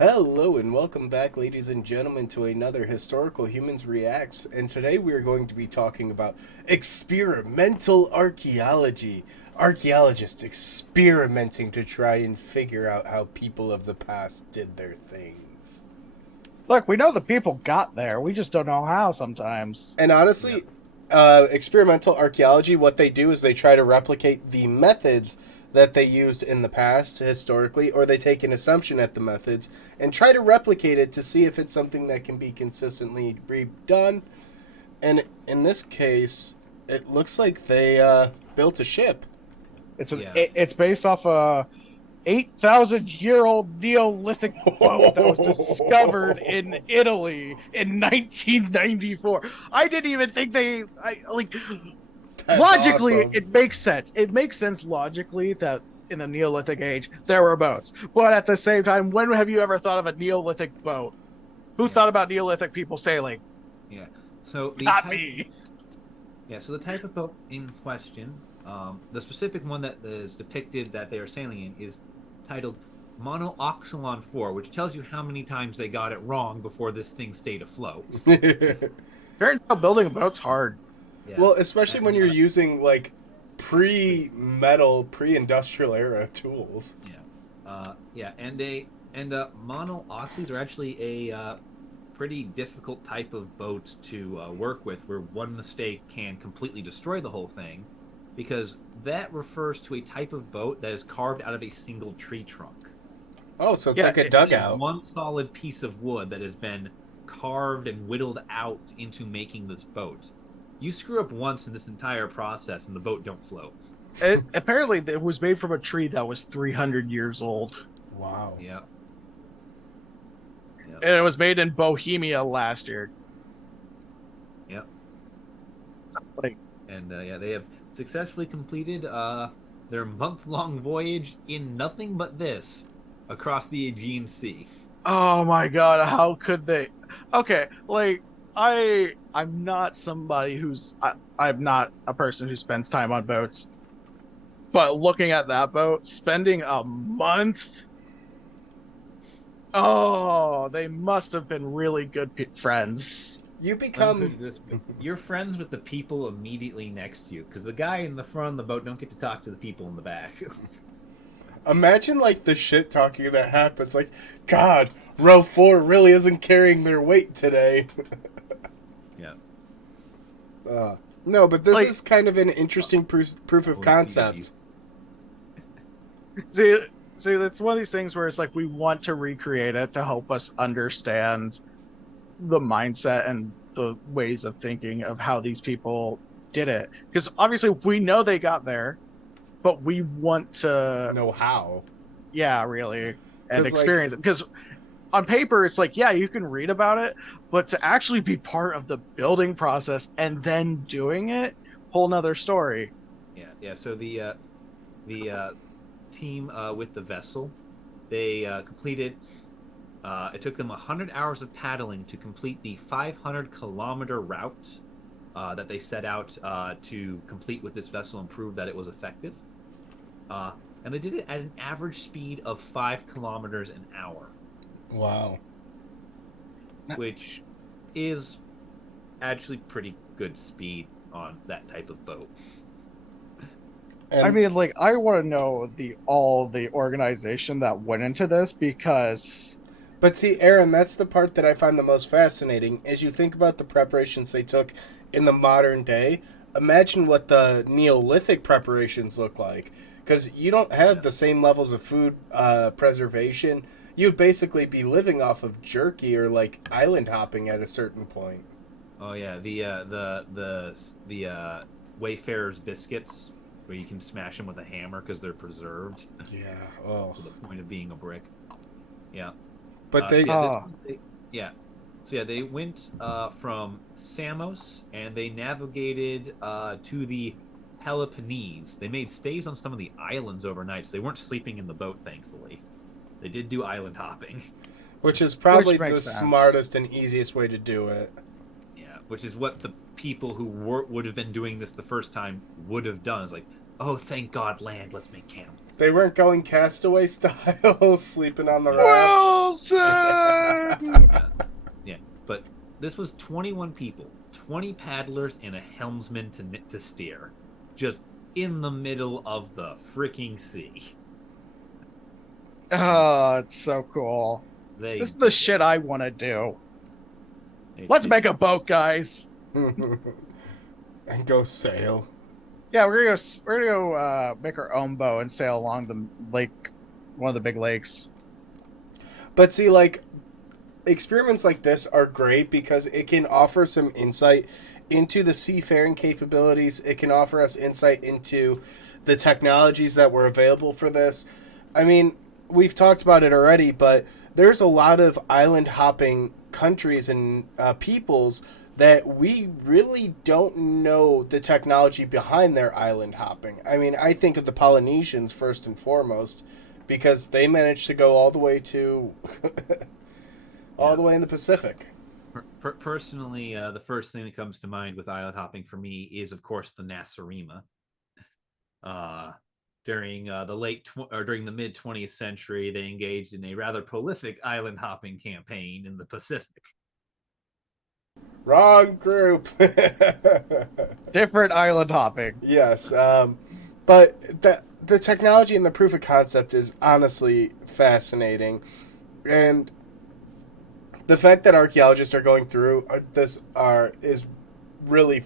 Hello and welcome back, ladies and gentlemen, to another Historical Humans Reacts. And today we are going to be talking about experimental archaeology. Archaeologists experimenting to try and figure out how people of the past did their things. Look, we know the people got there. We just don't know how sometimes. And Yep. honestly, experimental archaeology, what they do is they try to replicate the methods that they used in the past historically, or they take an assumption at the methods and try to replicate it to see if it's something that can be consistently redone. And in this case, it looks like they built a ship. Yeah. It's based off a 8,000-year-old Neolithic boat that was discovered in Italy in 1994. I didn't even think That's logically awesome. it makes sense. It makes sense logically that in the Neolithic age there were boats. But at the same time, when have you ever thought of a Neolithic boat? Who Yeah. thought about Neolithic people sailing? Yeah. So the Not type. me. So the type of boat in question, the specific one that is depicted that they are sailing in is titled Monoxylon 4, which tells you how many times they got it wrong before this thing stayed afloat. Turns out building a boat's hard. Yeah. Well, especially when And, you're using like pre-metal, pre-industrial era tools. and monoxyls are actually a pretty difficult type of boat to work with, where one mistake can completely destroy the whole thing, because that refers to a type of boat that is carved out of a single tree trunk. Oh, so it's Yeah, like a It is dugout. one solid piece of wood that has been carved and whittled out into making this boat. You screw up once in this entire process, and the boat don't float. Apparently, it was made from a tree that was 300 years old, Wow. Yeah, yeah, and it was made in Bohemia last year. yeah. Like, And they have successfully completed their month-long voyage in nothing but this across the Aegean Sea. oh my god, how could they? Okay, like I'm not somebody I'm not a person who spends time on boats, but looking at that boat, spending a month. Oh, they must have been really good friends. You Let me become put it this way: you're friends with the people immediately next to you, because the guy in the front of the boat don't get to talk to the people in the back. imagine like the shit talking that happens. Like, God, row four really isn't carrying their weight today. Yeah. No, but this Like, is kind of an interesting proof of concept. see, see, that's one of these things where it's like we want to recreate it to help us understand the mindset and the ways of thinking of how these people did it. Because obviously we know they got there, but we want to, Know how? yeah, really, and Because like, experience it. Because on paper, it's like, yeah, you can read about it, but to actually be part of the building process and then doing it, whole nother story. Yeah. So the team with the vessel, they completed. It took them 100 hours of paddling to complete the 500-kilometer route that they set out to complete with this vessel and prove that it was effective. Uh, and they did it at an average speed of 5 kilometers an hour, wow. which is actually pretty good speed on that type of boat. And I mean, like, I want to know all the organization that went into this because but see, Aaron, that's the part that I find the most fascinating. As you think about the preparations they took in the modern day, imagine what the Neolithic preparations look like. Because you don't have Yeah. the same levels of food preservation. You'd basically be living off of jerky or like island hopping at a certain point. Oh yeah, the Wayfarer's biscuits, where you can smash them with a hammer because they're preserved Yeah. Oh. to the point of being a brick. Yeah. But they. Yeah. So yeah, they went from Samos, and they navigated to the Peloponnese. They made stays on some of the islands overnight, so they weren't sleeping in the boat, thankfully. They did do island hopping. Which is probably which the makes sense. smartest and easiest way to do it. Yeah, which is what the people who would have been doing this the first time would have done. Is like, oh, thank God, land. Let's make camp. They weren't going castaway style, sleeping on the raft. Wilson! Yeah, but this was 21 people, 20 paddlers, and a helmsman to steer, just in the middle of the freaking sea. Oh, it's so cool. This is the shit I want to do. Let's make a boat, guys. And go sail. Yeah, we're gonna go make our own boat and sail along the lake, one of the big lakes. But see, like, experiments like this are great because it can offer some insight into the seafaring capabilities. It can offer us insight into the technologies that were available for this. I mean, we've talked about it already, but there's a lot of island hopping countries and peoples that we really don't know the technology behind their island hopping. I mean, I think of the Polynesians first and foremost because they managed to go all the way to all the way in the Pacific. Personally, the first thing that comes to mind with island hopping for me is, of course, the Nasarima. During during the mid 20th century, they engaged in a rather prolific island hopping campaign in the Pacific. Wrong group. Different island hopping. Yes, but the technology and the proof of concept is honestly fascinating, and the fact that archaeologists are going through this is really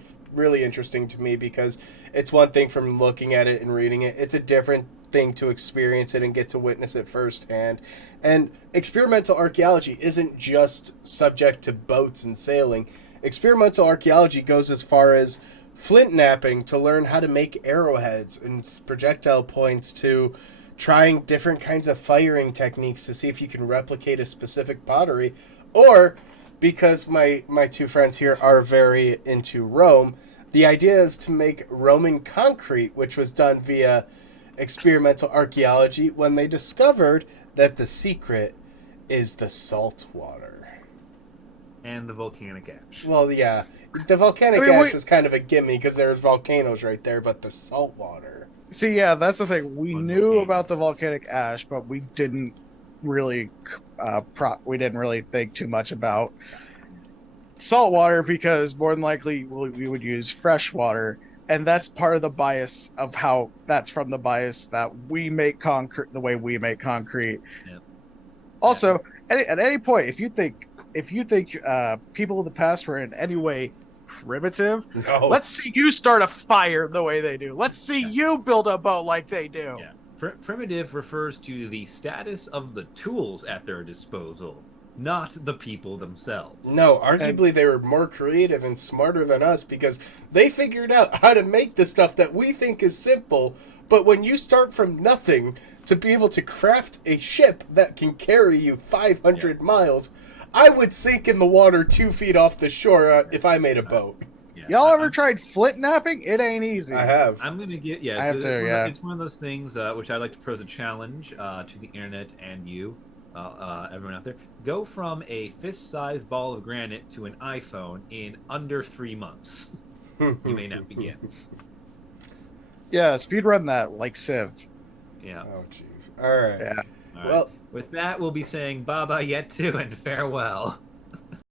interesting to me because it's one thing from looking at it and reading it. It's a different thing to experience it and get to witness it firsthand. And experimental archaeology isn't just subject to boats and sailing. Experimental archaeology goes as far as flint knapping to learn how to make arrowheads and projectile points to trying different kinds of firing techniques to see if you can replicate a specific pottery. Or, because my two friends here are very into Rome, the idea is to make Roman concrete, which was done via experimental archaeology when they discovered that the secret is the salt water. And the volcanic ash. Well, yeah. The volcanic ash was kind of a gimme because there's volcanoes right there, but the salt water. See, yeah, that's the thing. We knew about the volcanic ash, but we didn't really think too much about salt water because more than likely we would use fresh water, and that's part of the bias of how that's from the bias that we make concrete the way we make concrete. Yep. Also, at any point, if you think people in the past were in any way primitive, No. let's see you start a fire the way they do. Let's see you build a boat like they do. Yeah. Primitive refers to the status of the tools at their disposal, not the people themselves. No, arguably they were more creative and smarter than us because they figured out how to make the stuff that we think is simple, but when you start from nothing to be able to craft a ship that can carry you 500 miles, I would sink in the water 2 feet off the shore if I made a boat. Yeah. Y'all ever tried flint knapping? It ain't easy. I have. I'm gonna get It's one of those things which I like to pose a challenge to the internet and you, everyone out there. Go from a fist-sized ball of granite to an iPhone in under 3 months. You may not begin. Yeah, speedrun that like Civ. Yeah. Oh, jeez. All right. Yeah. All right. Well, with that, we'll be saying Baba Yetu and farewell.